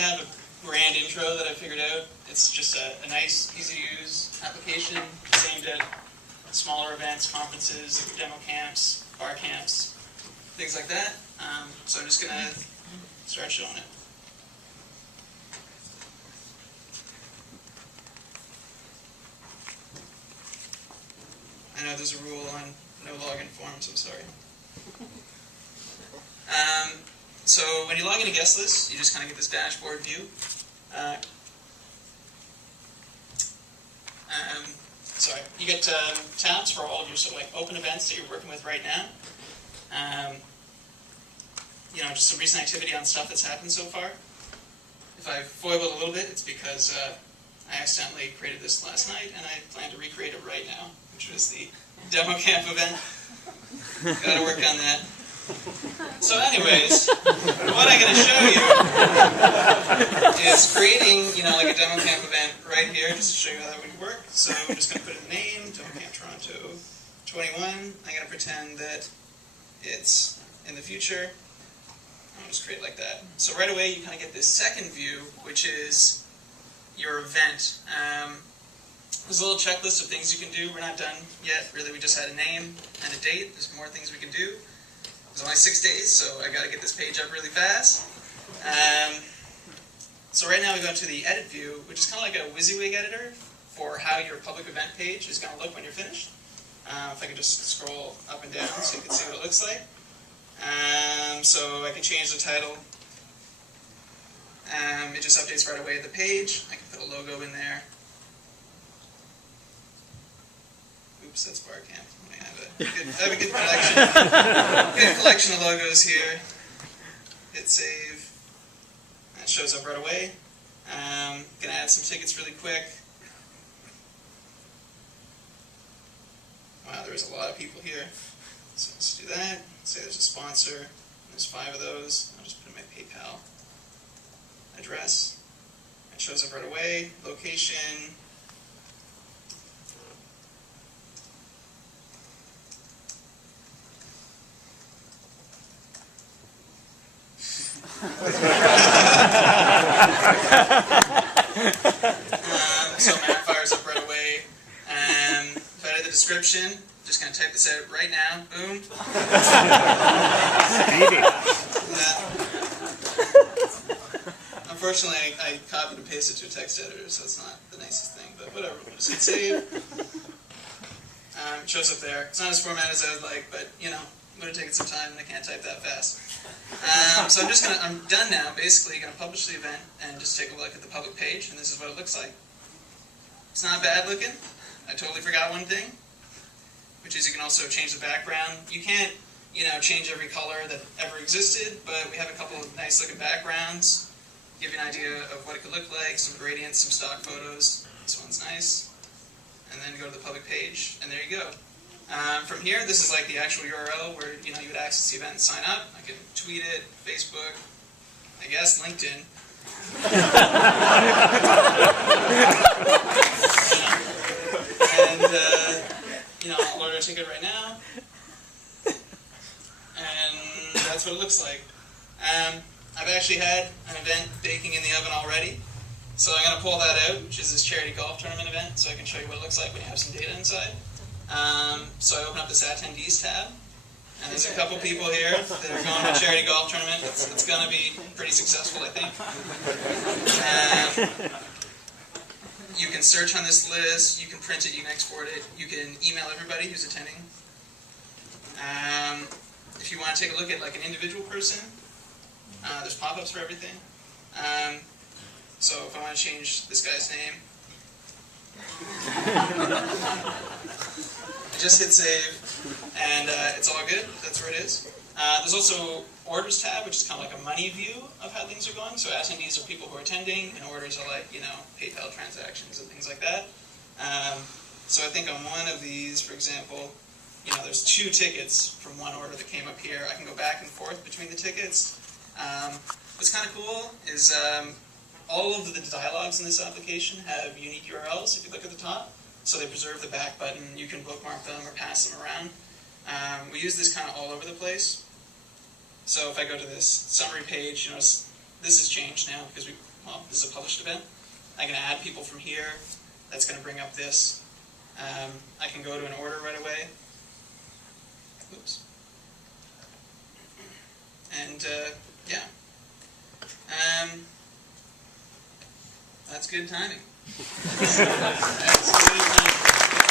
have a grand intro that I figured out. It's just a nice, easy-to-use application. It's aimed at smaller events, conferences, like demo camps, bar camps, things like that. So I'm just going to start showing it. I know there's a rule on no login forms, I'm sorry. So when you log into Guestlist, you just kind of get this dashboard view. Sorry, you get tabs for all of your sort of like open events that you're working with right now. You know, just some recent activity on stuff that's happened so far. If I foible a little bit, it's because I accidentally created this last night, and I plan to recreate it right now, which was the DemoCamp event. Got to work on that. So anyways, what I'm going to show you is creating, you know, like a DemoCamp event right here, just to show you how that would work. So I'm just going to put in the name, DemoCamp Toronto 21. I'm going to pretend that it's in the future. I'll just create it like that. So right away you kind of get this second view, which is your event. There's a little checklist of things you can do. We're not done yet. Really, we just had a name and a date. There's more things we can do. There's only 6 days, so I got to get this page up really fast. So right now we go to the edit view, which is kind of like a WYSIWYG editor for how your public event page is going to look when you're finished. If I can just scroll up and down so you can see what it looks like. So I can change the title. It just updates right away at the page. I can put a logo in there. Oops, that's Barcamp. I have a good collection. Good collection of logos here. Hit save. That shows up right away. Gonna add some tickets really quick. Wow, there's a lot of people here. So let's do that. Say there's a sponsor. There's 5 of those. I'll just put in my PayPal address. It shows up right away. Location. So map fires up right away. If I did the description, just going to type this out right now. Boom. Unfortunately, I copied and pasted to a text editor, so it's not the nicest thing, but whatever. We'll just hit save. It shows up there. It's not as formatted as I would like, but you know, it would have taken some time, and I can't type that fast. So I'm done now. Basically, going to publish the event and just take a look at the public page, and this is what it looks like. It's not bad looking. I totally forgot one thing, which is you can also change the background. You can't, you know, change every color that ever existed, but we have a couple of nice looking backgrounds. Give you an idea of what it could look like, some gradients, some stock photos. This one's nice. And then go to the public page, and there you go. From here, this is like the actual URL where you would access the event and sign up. I can tweet it, Facebook, I guess LinkedIn. And I'll order a ticket right now, and that's what it looks like. I've actually had an event baking in the oven already, so I'm going to pull that out, which is this charity golf tournament event, so I can show you what it looks like when you have some data inside. So I open up this attendees tab, and there's a couple people here that are going to a charity golf tournament. It's going to be pretty successful, I think. You can search on this list, you can print it, you can export it, you can email everybody who's attending. If you want to take a look at like an individual person, there's pop-ups for everything. So if I want to change this guy's name, I just hit save, and it's all good. That's where it is. There's also orders tab, which is kind of like a money view of how things are going. So attendees are people who are attending, and orders are like, PayPal transactions and things like that. So I think on one of these, for example, there's 2 tickets from one order that came up here. I can go back and forth between the tickets. What's kind of cool is all of the dialogues in this application have unique URLs, if you look at the top. So they preserve the back button. You can bookmark them or pass them around. We use this kind of all over the place. So if I go to this summary page, this has changed now because well, this is a published event. I can add people from here. That's going to bring up this. I can go to an order right away. Oops. And yeah. That's good timing. That's good timing.